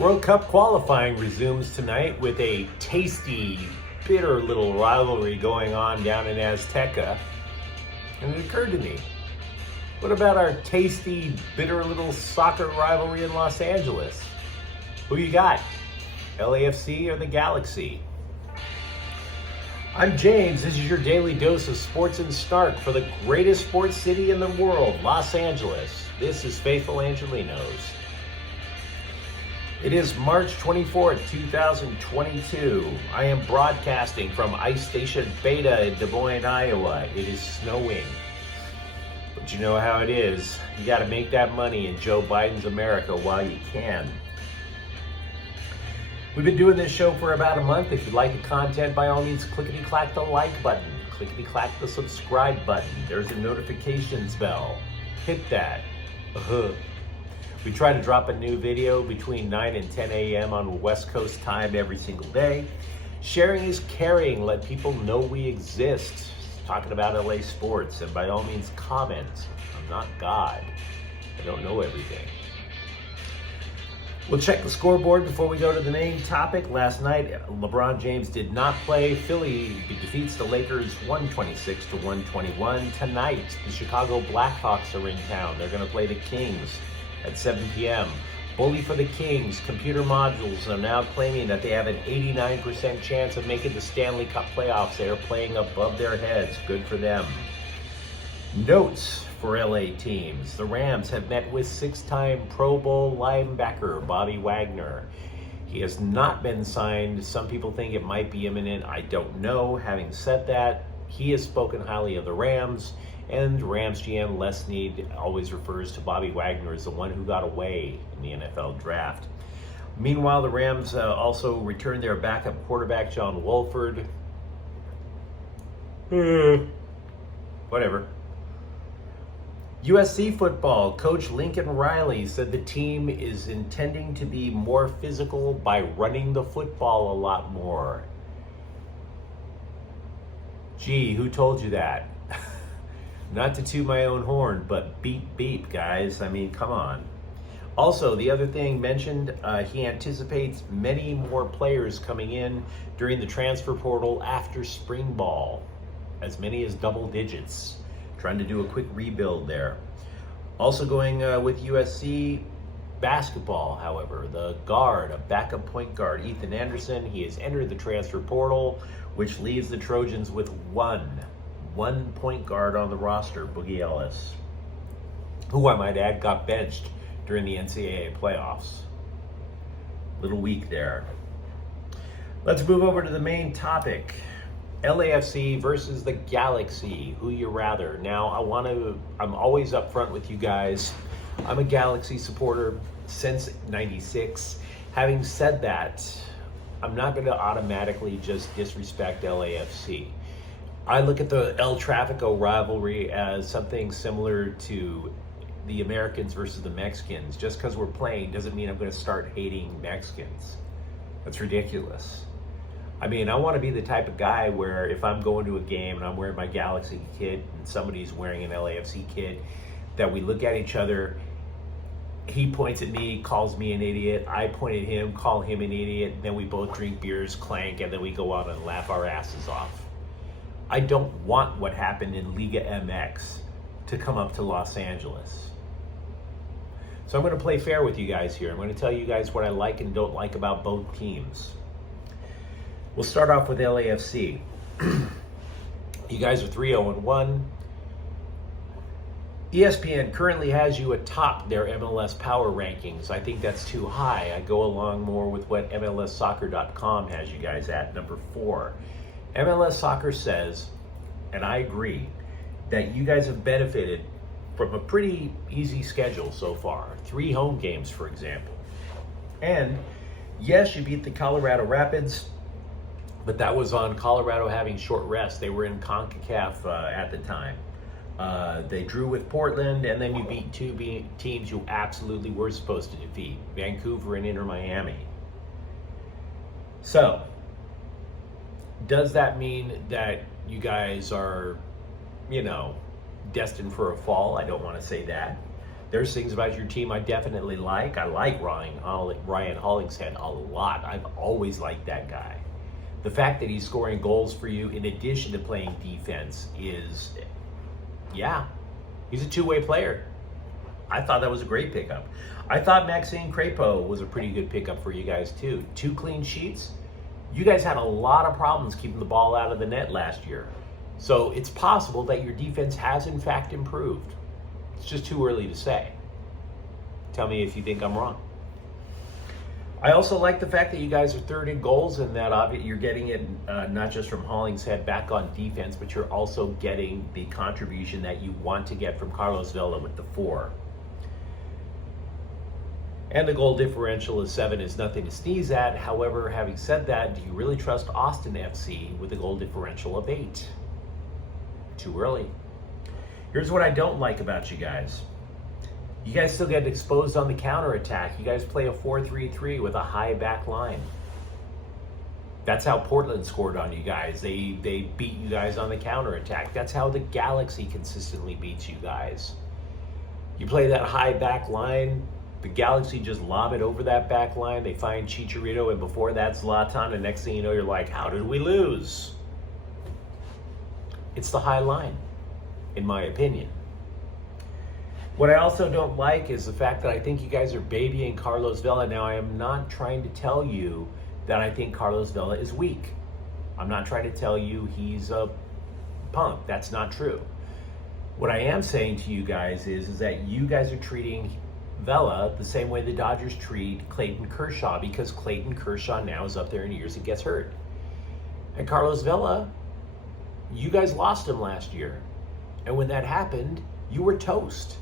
World Cup qualifying resumes tonight with a tasty, bitter little rivalry going on down in Azteca. And it occurred to me, what about our tasty, bitter little soccer rivalry in Los Angeles? Who you got? LAFC or the Galaxy? I'm James. This is your daily dose of sports and snark for the greatest sports city in the world, Los Angeles. This is Faithful Angelenos. It is March 24th, 2022. I am broadcasting from Ice Station Beta in Des Moines, Iowa. It is snowing. But you know how it is. You got to make that money in Joe Biden's America while you can. We've been doing this show for about a month. If you like the content, by all means, clickety-clack the like button. Clickety-clack the subscribe button. There's a notifications bell. Hit that. We try to drop a new video between 9 and 10 a.m. on West Coast time every single day. Sharing is caring. Let people know we exist. Talking about LA sports. And by all means, comment. I'm not God. I don't know everything. We'll check the scoreboard before we go to the main topic. Last night, LeBron James did not play. Philly defeats the Lakers 126-121. Tonight, the Chicago Blackhawks are in town. They're going to play the Kings at 7 p.m. Bully for the Kings. Computer modules are now claiming that they have an 89% chance of making the Stanley Cup playoffs. They are playing above their heads. Good for them. Notes for LA teams. The Rams have met with six-time Pro Bowl linebacker Bobby Wagner. He has not been signed. Some people think it might be imminent. I don't know. Having said that, he has spoken highly of the Rams, and Rams GM Les Snead always refers to Bobby Wagner as the one who got away in the NFL draft. Meanwhile, the Rams also returned their backup quarterback, John Wolford. Whatever. USC football coach Lincoln Riley said the team is intending to be more physical by running the football a lot more. Gee, who told you that? Not to toot my own horn, but beep beep, guys. I mean, come on. Also, the other thing mentioned, he anticipates many more players coming in during the transfer portal after spring ball. As many as double digits. Trying to do a quick rebuild there. Also going with USC basketball, however, the guard, a backup point guard, Ethan Anderson, he has entered the transfer portal, which leaves the Trojans with one point guard on the roster, Boogie Ellis, who I might add got benched during the NCAA playoffs. Little weak there. Let's move over to the main topic. LAFC versus the Galaxy. Who you rather? Now, I'm always upfront with you guys. I'm a Galaxy supporter since '96. Having said that, I'm not going to automatically just disrespect LAFC. I look at the El Tráfico rivalry as something similar to the Americans versus the Mexicans. Just because we're playing doesn't mean I'm going to start hating Mexicans. That's ridiculous. I mean, I want to be the type of guy where if I'm going to a game and I'm wearing my Galaxy kit and somebody's wearing an LAFC kit, that we look at each other, he points at me, calls me an idiot, I point at him, call him an idiot, and then we both drink beers, clank, and then we go out and laugh our asses off. I don't want what happened in Liga MX to come up to Los Angeles. So I'm going to play fair with you guys here. I'm going to tell you guys what I like and don't like about both teams. We'll start off with LAFC. You guys are 3-0-1. ESPN currently has you atop their MLS power rankings. I think that's too high. I go along more with what MLSsoccer.com has you guys at number 4. MLS Soccer says, and I agree, that you guys have benefited from a pretty easy schedule so far. 3 home games, for example. And yes, you beat the Colorado Rapids, but that was on Colorado having short rest. They were in CONCACAF at the time. They drew with Portland, and then you beat 2 teams you absolutely were supposed to defeat, Vancouver and Inter Miami. So, does that mean that you guys are, destined for a fall? I don't want to say that. There's things about your team I definitely like. I like Ryan Hollingshead a lot. I've always liked that guy. The fact that he's scoring goals for you in addition to playing defense is, yeah, he's a two-way player. I thought that was a great pickup. I thought Maxime Crépeau was a pretty good pickup for you guys too. 2 clean sheets. You guys had a lot of problems keeping the ball out of the net last year. So it's possible that your defense has in fact improved. It's just too early to say. Tell me if you think I'm wrong. I also like the fact that you guys are third in goals and that you're getting it not just from Hollingshead back on defense, but you're also getting the contribution that you want to get from Carlos Vela with the 4. And the goal differential of 7 is nothing to sneeze at. However, having said that, do you really trust Austin FC with a goal differential of 8? Too early. Here's what I don't like about you guys. You guys still get exposed on the counterattack. You guys play a 4-3-3 with a high back line. That's how Portland scored on you guys. They beat you guys on the counterattack. That's how the Galaxy consistently beats you guys. You play that high back line, the Galaxy just lob it over that back line. They find Chicharito, and before that, Zlatan, and next thing you know, you're like, how did we lose? It's the high line, in my opinion. What I also don't like is the fact that I think you guys are babying Carlos Vela. Now, I am not trying to tell you that I think Carlos Vela is weak. I'm not trying to tell you he's a punk. That's not true. What I am saying to you guys is that you guys are treating Vela the same way the Dodgers treat Clayton Kershaw, because Clayton Kershaw now is up there in years and gets hurt. And Carlos Vela, you guys lost him last year. And when that happened, you were toast.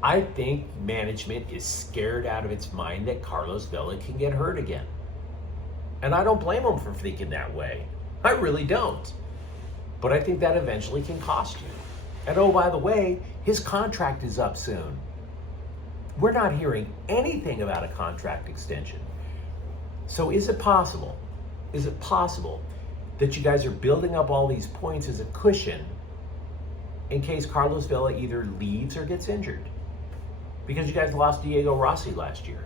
I think management is scared out of its mind that Carlos Vela can get hurt again. And I don't blame them for thinking that way. I really don't. But I think that eventually can cost you. And oh, by the way, his contract is up soon. We're not hearing anything about a contract extension. So is it possible that you guys are building up all these points as a cushion in case Carlos Vela either leaves or gets injured? Because you guys lost Diego Rossi last year.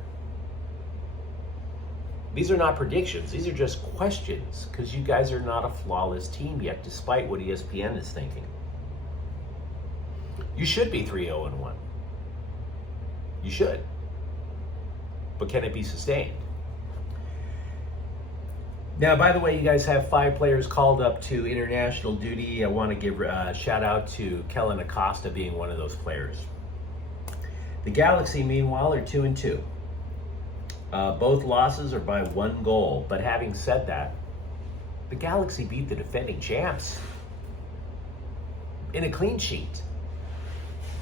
These are not predictions. These are just questions, because you guys are not a flawless team yet, despite what ESPN is thinking. You should be 3-0-1. You should. But can it be sustained? Now, by the way, you guys have 5 players called up to international duty. I want to give a shout out to Kellen Acosta being one of those players. The Galaxy, meanwhile, are 2-2. Both losses are by 1 goal. But having said that, the Galaxy beat the defending champs in a clean sheet.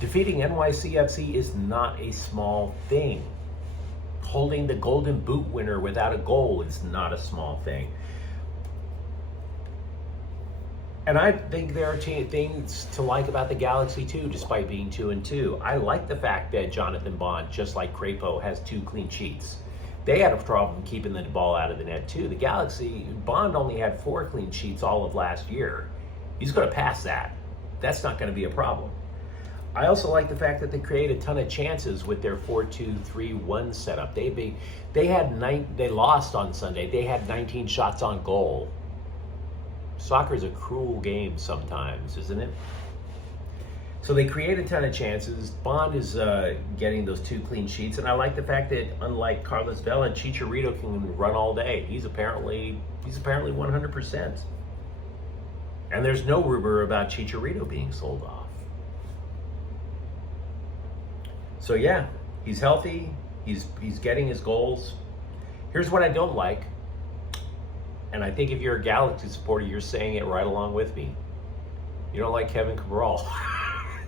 Defeating NYCFC is not a small thing. Holding the Golden Boot winner without a goal is not a small thing. And I think there are things to like about the Galaxy too, despite being 2-2. I like the fact that Jonathan Bond, just like Crépeau, has 2 clean sheets. They had a problem keeping the ball out of the net too. The Galaxy, Bond only had 4 clean sheets all of last year. He's going to pass that. That's not going to be a problem. I also like the fact that they create a ton of chances with their 4-2-3-1 setup. They lost on Sunday. They had 19 shots on goal. Soccer is a cruel game sometimes, isn't it? So they create a ton of chances. Bond is getting those 2 clean sheets, and I like the fact that unlike Carlos Vela, Chicharito can run all day. He's apparently 100%. And there's no rumor about Chicharito being sold off. So yeah, he's healthy. He's getting his goals. Here's what I don't like, and I think if you're a Galaxy supporter, you're saying it right along with me. You don't like Kevin Cabral.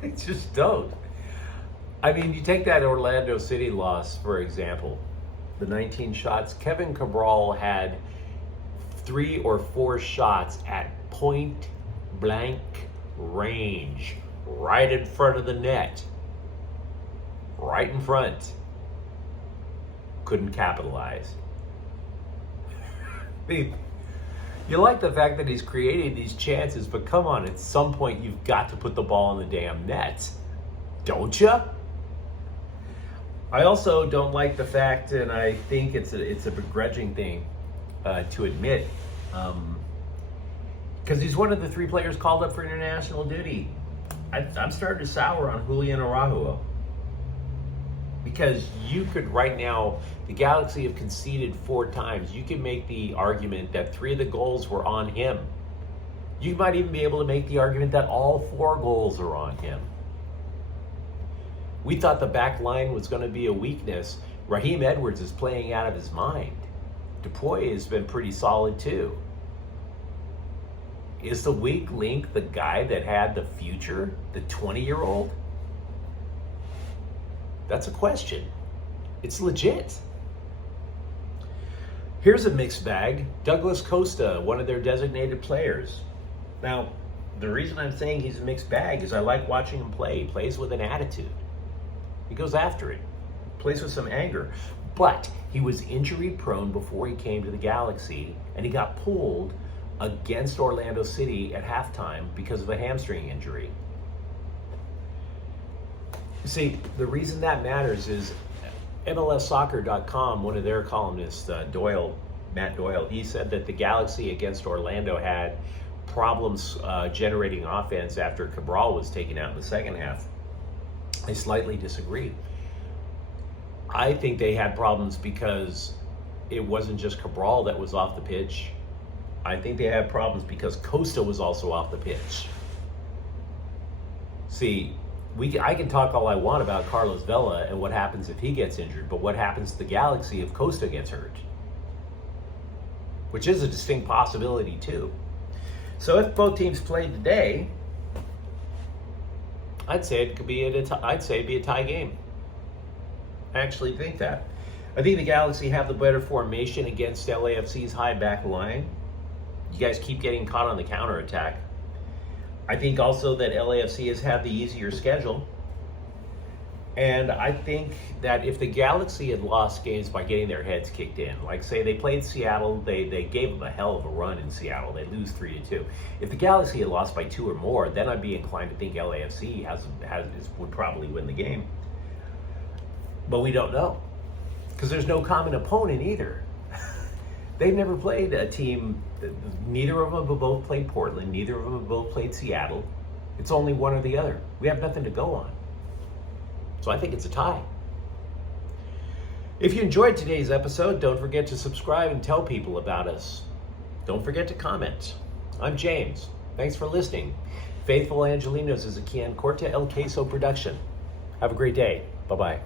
You just don't. I mean, you take that Orlando City loss, for example, the 19 shots. Kevin Cabral had 3 or 4 shots at point blank range, right in front of the net. Right in front. Couldn't capitalize. You like the fact that he's created these chances, but come on, at some point you've got to put the ball in the damn net. Don't you? I also don't like the fact, and I think it's a begrudging thing to admit, because he's one of the 3 players called up for international duty. I'm starting to sour on Julian Araujo. Because you could right now, the Galaxy have conceded 4 times. You can make the argument that 3 of the goals were on him. You might even be able to make the argument that all 4 goals are on him. We thought the back line was going to be a weakness. Raheem Edwards is playing out of his mind. Dupuy has been pretty solid too. Is the weak link the guy that had the future, the 20-year-old? That's a question. It's legit. Here's a mixed bag. Douglas Costa, one of their designated players. Now, the reason I'm saying he's a mixed bag is I like watching him play. He plays with an attitude. He goes after it. Plays with some anger. But he was injury prone before he came to the Galaxy, and he got pulled against Orlando City at halftime because of a hamstring injury. See, the reason that matters is MLSsoccer.com, one of their columnists, Matt Doyle, he said that the Galaxy against Orlando had problems generating offense after Cabral was taken out in the second half. I slightly disagree. I think they had problems because it wasn't just Cabral that was off the pitch. I think they had problems because Costa was also off the pitch. See, I can talk all I want about Carlos Vela and what happens if he gets injured, but what happens to the Galaxy if Costa gets hurt? Which is a distinct possibility too. So if both teams played today, I'd say it could be it'd be a tie game. I actually think that. I think the Galaxy have the better formation against LAFC's high back line. You guys keep getting caught on the counterattack. I think also that LAFC has had the easier schedule. And I think that if the Galaxy had lost games by getting their heads kicked in, like say they played Seattle, they gave them a hell of a run in Seattle. They lose 3-2. If the Galaxy had lost by 2 or more, then I'd be inclined to think LAFC would probably win the game. But we don't know, because there's no common opponent either. They've never played a team. Neither of them have both played Portland. Neither of them have both played Seattle. It's only one or the other. We have nothing to go on. So I think it's a tie. If you enjoyed today's episode, don't forget to subscribe and tell people about us. Don't forget to comment. I'm James. Thanks for listening. Faithful Angelenos is a Kian Corta El Queso production. Have a great day. Bye-bye.